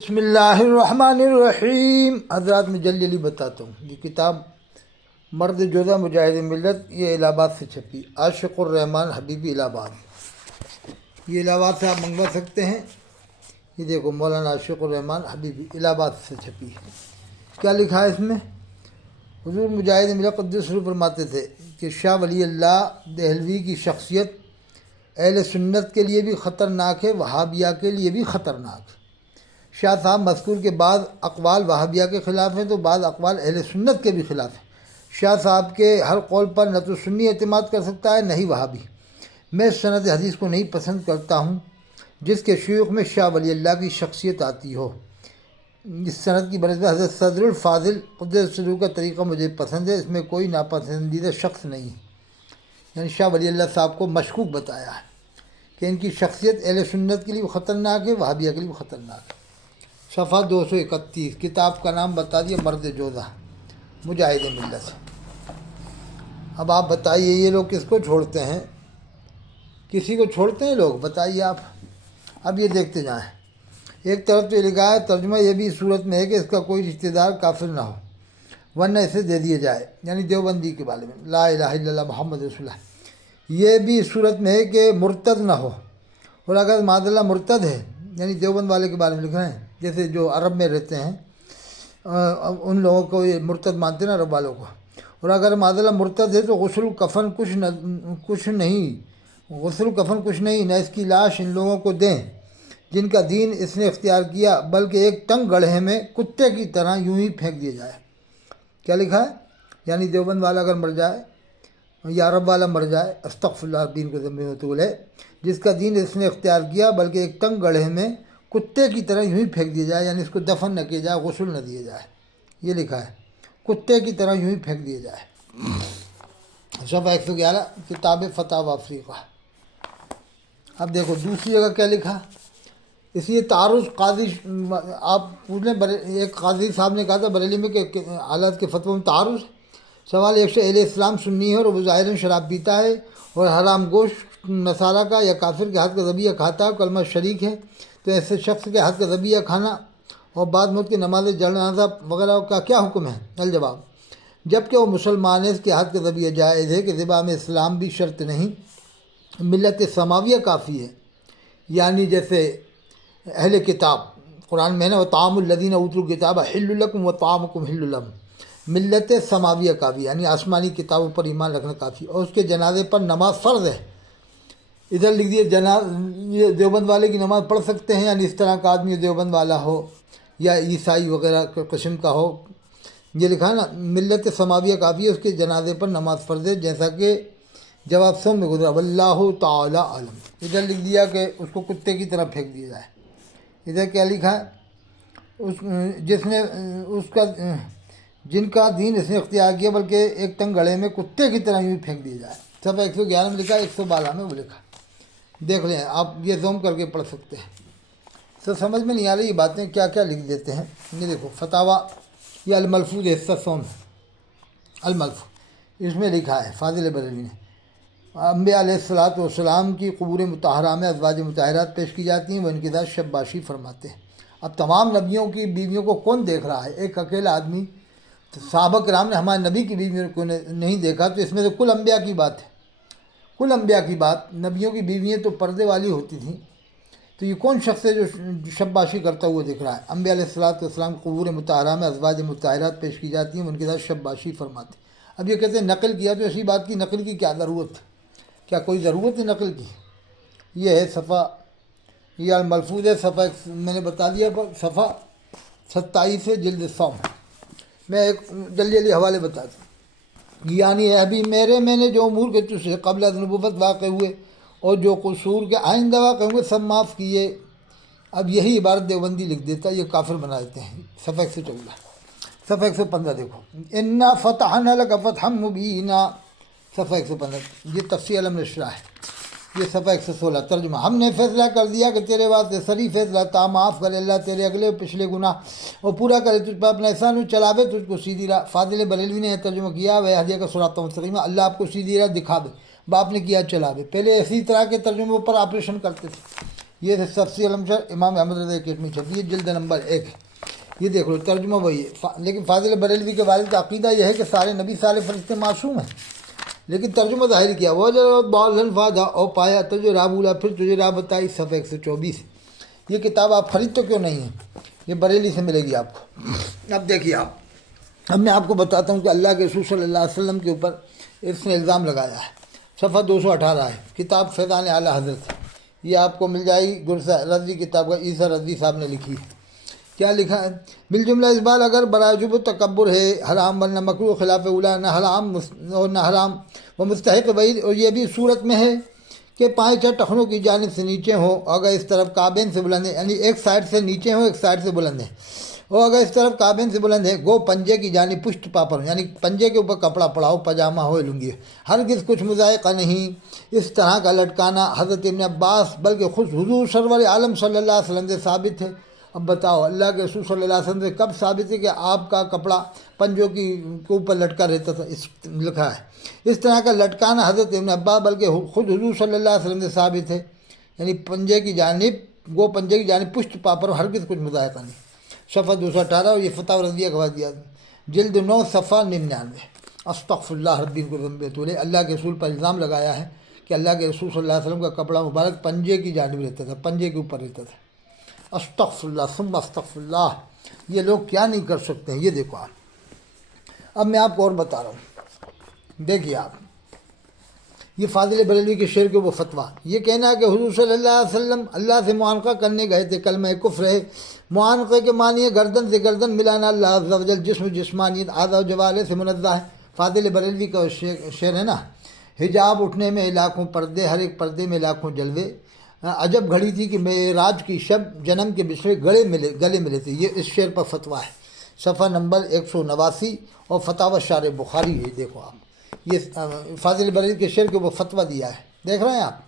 بسم اللہ الرحمن الرحیم۔ حضرات میں جلدی بتاتا ہوں، یہ کتاب مرد جوزہ مجاہد ملت، یہ الہ آباد سے چھپی، عاشق الرحمن حبیبی الہ آباد۔ یہ الہ آباد سے آپ منگوا سکتے ہیں۔ یہ دیکھو، مولانا عاشق الرحمن حبیبی الہ آباد سے چھپی ہے۔ کیا لکھا ہے اس میں؟ حضور مجاہد ملت قدس روح فرماتے تھے کہ شاہ ولی اللہ دہلوی کی شخصیت اہل سنت کے لیے بھی خطرناک ہے، وہابیہ کے لیے بھی خطرناک ہے۔ شاہ صاحب مذکور کے بعض اقوال وہابیہ کے خلاف ہیں تو بعض اقوال اہل سنت کے بھی خلاف ہیں۔ شاہ صاحب کے ہر قول پر نہ تو سنی اعتماد کر سکتا ہے نہ ہی وہابی۔ میں سند حدیث کو نہیں پسند کرتا ہوں جس کے شیوخ میں شاہ ولی اللہ کی شخصیت آتی ہو۔ اس سند کی بنسبت حضرت صدر الفاضل قدس سلوک کا طریقہ مجھے پسند ہے، اس میں کوئی ناپسندیدہ شخص نہیں ہے۔ یعنی شاہ ولی اللہ صاحب کو مشکوک بتایا ہے کہ ان کی شخصیت اہل سنت کے لیے بھی خطرناک ہے، وہابیہ کے لیے بھی خطرناک ہے۔ صفحہ 231، کتاب کا نام بتا دیا، مرد جوزہ مجاہد ملت۔ اب آپ بتائیے، یہ لوگ کس کو چھوڑتے ہیں؟ کسی کو چھوڑتے ہیں لوگ؟ بتائیے آپ۔ اب یہ دیکھتے جائیں۔ ایک طرف تو یہ لکھا ہے، ترجمہ یہ بھی صورت میں ہے کہ اس کا کوئی رشتہ دار کافر نہ ہو ورنہ اسے دے دیا جائے، یعنی دیوبندی کے بارے میں، لا الہ الا اللہ محمد رسول اللہ۔ یہ بھی صورت میں ہے کہ مرتد نہ ہو، اور اگر معاذ اللہ مرتد ہے، یعنی دیوبند والے کے بارے میں لکھ رہے ہیں، جیسے جو عرب میں رہتے ہیں ان لوگوں کو یہ مرتد مانتے ہیں نا، عرب والوں کو۔ اور اگر معاذ اللہ مرتد ہے تو غسل کفن کچھ نہیں، نہ اس کی لاش ان لوگوں کو دیں جن کا دین اس نے اختیار کیا، بلکہ ایک تنگ گڑھے میں کتے کی طرح یوں ہی پھینک دیا جائے۔ کیا لکھا ہے؟ یعنی دیوبند والا اگر مر جائے یا عرب والا مر جائے، استغفر اللہ، دین کو ذمہ متول ہے، جس کا دین اس نے اختیار کیا، بلکہ ایک تنگ گڑھے میں کتے کی طرح یوں ہی پھینک دیا جائے، یعنی اس کو دفن نہ کیا جائے، غسل نہ دیا جائے۔ یہ لکھا ہے، کتے کی طرح یوں ہی پھینک دیا جائے۔ صفحہ 111، کتاب فتاوی افریقہ۔ اب دیکھو دوسری جگہ کیا لکھا۔ اس لیے تعارض قاضی، آپ پوچھ لیں، ایک قاضی صاحب نے کہا تھا بریلی میں کہ حالات کے فتووں میں تعارض۔ سوال ایک سے، اہل اسلام سنی ہے اور وہ ظاہراً شراب پیتا ہے اور حرام گوشت نصارہ کا یا کافر کے ہاتھ کا ذبیحہ کھاتا ہے، کلمہ شریک ہے، تو ایسے شخص کے ہاتھ کا ذبیحہ کھانا اور بعد موت کی نماز جنازہ وغیرہ کا کیا حکم ہے؟ الجواب، جب کہ وہ مسلمان ہے، اس کے ہاتھ کا ذبیحہ جائز ہے کہ ذبح میں اسلام بھی شرط نہیں، ملت سماویہ کافی ہے۔ یعنی جیسے اہل کتاب، قرآن میں ہے نا، وَطَعَامُ الَّذِينَ أُوتُوا الْكِتَابَ حِلٌّ لَكُمْ وَطَعَامُكُمْ حِلٌّ لَهُمْ، ملت سماویہ کافی، یعنی آسمانی کتابوں پر ایمان رکھنا کافی، اور اس کے جنازے پر نماز فرض ہے۔ ادھر لکھ دیے یہ دیوبند والے کی نماز پڑھ سکتے ہیں، یعنی اس طرح کا آدمی دیوبند والا ہو یا عیسائی وغیرہ قسم کا ہو۔ یہ لکھا ہے نا، ملت سماویہ کافی ہے، اس کے جنازے پر نماز فرض ہے، جیسا کہ جواب سو میں گزرا، واللہ تعالی عالم۔ ادھر لکھ دیا کہ اس کو کتے کی طرح پھینک دیا جائے۔ ادھر کیا لکھا ہے؟ جن کا دین اس نے اختیار کیا، بلکہ ایک تنگ گڑھے میں کتے کی طرح یوں پھینک دیا جائے۔ صفحہ 111 میں لکھا ہے، 112 میں وہ لکھا، دیکھ لیں آپ، یہ زوم کر کے پڑھ سکتے ہیں۔ تو سمجھ میں نہیں آ رہی یہ باتیں، کیا کیا لکھ دیتے ہیں۔ یہ دیکھو فتاوی، یہ الملفوظ حصہ سوم، الملفوظ، اس میں لکھا ہے فاضل بریلوی نے، انبیاء علیہ الصلوۃ والسلام کی قبور مطہرہ میں ازواج مطہرات پیش کی جاتی ہیں، وہ ان کے ساتھ شب باشی فرماتے ہیں۔ اب تمام نبیوں کی بیویوں کو کون دیکھ رہا ہے؟ ایک اکیلا آدمی۔ تو صحابہ کرام نے ہمارے نبی کی بیویوں کو نہیں دیکھا، تو اس میں تو کل انبیاء کی بات ہے، کل انبیاء کی بات۔ نبیوں کی بیویاں تو پردے والی ہوتی تھیں، تو یہ کون شخص ہے جو شب باشی کرتا ہوا دکھ رہا ہے؟ انبیاء علیہ الصلوۃ والسلام قبور مطہرہ میں ازواج مطہرات پیش کی جاتی ہیں، ان کے ساتھ شب باشی فرماتے ہیں۔ اب یہ کہتے ہیں نقل کیا، تو ایسی بات کی نقل کی کیا ضرورت؟ کیا کوئی ضرورت ہے نقل کی؟ یہ ہے صفحہ، یہ الملفوظ ہے، صفحہ میں نے بتا دیا، صفحہ 27 سے جلد سوم۔ میں ایک جلدی حوالے بتاتا ہوں۔ یعنی ابھی میں نے جو امور کے تجھ سے قبل از نبوت واقع ہوئے اور جو قصور کے آئندہ واقع ہوئے سب معاف کیے۔ اب یہی عبارت دیوبندی لکھ دیتا ہے، یہ کافر بنا دیتے ہیں۔ صفحہ 114، صفحہ 115 دیکھو، انا فتحنا لک فتحا مبینا، صفحہ 115، یہ تفسیر علم نشرہ ہے۔ یہ صفحہ 116، ترجمہ، ہم نے فیصلہ کر دیا کہ تیرے واسطے سری فیصلہ تا، معاف کرے اللہ تیرے اگلے پچھلے گناہ اور پورا کرے تجھ پر اپنا احسان، چلاوے تجھ کو سیدھی راہ۔ فاضل بریلوی نے ترجمہ کیا، وہ ہدیہ کا صراط مستقیم، اللہ آپ کو سیدھی راہ دکھا دے، باپ نے کیا چلاوے۔ پہلے اسی طرح کے ترجموں پر آپریشن کرتے تھے، یہ تفسیر علم شر امام احمد رضا کیٹ میں چھپی ہے، جلد نمبر 1 ہے۔ یہ دیکھ لو ترجمہ وہی ہے، لیکن فاضل بریلوی کے والد کا عقیدہ یہ ہے کہ سارے نبی سارے فرشتے معصوم ہیں، لیکن ترجمہ ظاہر کیا وہ بالن فادا اور پایا تجھے راہ بولا پھر تجھے راہ بتائی، صفحہ 124۔ یہ کتاب آپ خرید تو کیوں نہیں ہیں، یہ بریلی سے ملے گی آپ کو۔ اب دیکھیے اب میں آپ کو بتاتا ہوں کہ اللہ کے رسول صلی اللہ علیہ وسلم کے اوپر اس نے الزام لگایا ہے۔ صفحہ 218 ہے، کتاب فیضان اعلیٰ حضرت، یہ آپ کو مل جائے گی، گرسا رضوی کتاب کا عیسیٰ رضوی صاحب نے لکھی ہے۔ کیا لکھا ہے؟ بالجملہ اس بار اگر براجب و تکبر ہے، حرام ورنہ مکروہ خلاف اولا، نہ حرام و مستحق وعید، اور یہ بھی صورت میں ہے کہ پائیں چھ ٹخنوں کی جانب سے نیچے ہوں، اگر اس طرف کعبین سے بلند ہے، یعنی ایک سائڈ سے نیچے ہوں ایک سائڈ سے بلند ہے، اور اگر اس طرف کعبین سے بلند ہے گو پنجے کی جانب پشت پاپر، یعنی پنجے کے اوپر کپڑا پڑا ہو، پاجامہ ہو، لنگی، ہرگز کچھ مذائقہ نہیں اس طرح کا لٹکانا حضرت ابن عباس بلکہ خود حضور سرور عالم صلی اللہ علیہ وسلم سے ثابت ہے۔ اب بتاؤ اللہ کے رسول صلی اللہ علیہ وسلم سے کب ثابت ہے کہ آپ کا کپڑا پنجوں کے اوپر لٹکا رہتا تھا؟ لکھا ہے اس طرح کا لٹکانا حضرت ابن عباس بلکہ خود حضور صلی اللہ علیہ وسلم سے ثابت ہے، یعنی پنجے کی جانب پشت پاپر، ہرگز کچھ مذائقہ نہیں۔ صفحہ 218، اور یہ فتح رضویہ کا دیا جلد 9 صفحہ 99۔ استغفر اللہ ربی کو اللہ کے رسول پر الزام لگایا ہے کہ اللہ کے رسول صلی اللہ علیہ وسلم کا کپڑا مبارک پنجے کی جانب رہتا تھا، پنجے کے اوپر رہتا تھا۔ استغفر اللہ ثم استغفر اللہ، یہ لوگ کیا نہیں کر سکتے ہیں، یہ دیکھو آپ۔ اب میں آپ کو اور بتا رہا ہوں، دیکھیے آپ، یہ فاضل بریلوی کے شعر کے وہ فتویٰ، یہ کہنا ہے کہ حضور صلی اللہ علیہ وسلم اللہ سے معانقہ کرنے گئے تھے، کلمہ کفر ہے، معانقے کے معنی ہے گردن سے گردن ملانا، اللہ عز و جل جسم جسمانیت اعضاء و جوارح سے منزہ ہے۔ فاضل بریلوی کا شعر ہے نا، حجاب اٹھنے میں لاکھوں پردے، ہر ایک پردے میں لاکھوں جلوے، عجب گھڑی تھی کہ معراج کی شب، جنم کے بچھڑے گلے ملے تھے، یہ اس شعر پر فتویٰ ہے۔ صفحہ نمبر 189 اور فتاوی شارح بخاری ہے، دیکھو آپ، یہ فاضل بریلوی کے شعر کے وہ فتویٰ دیا ہے، دیکھ رہے ہیں آپ۔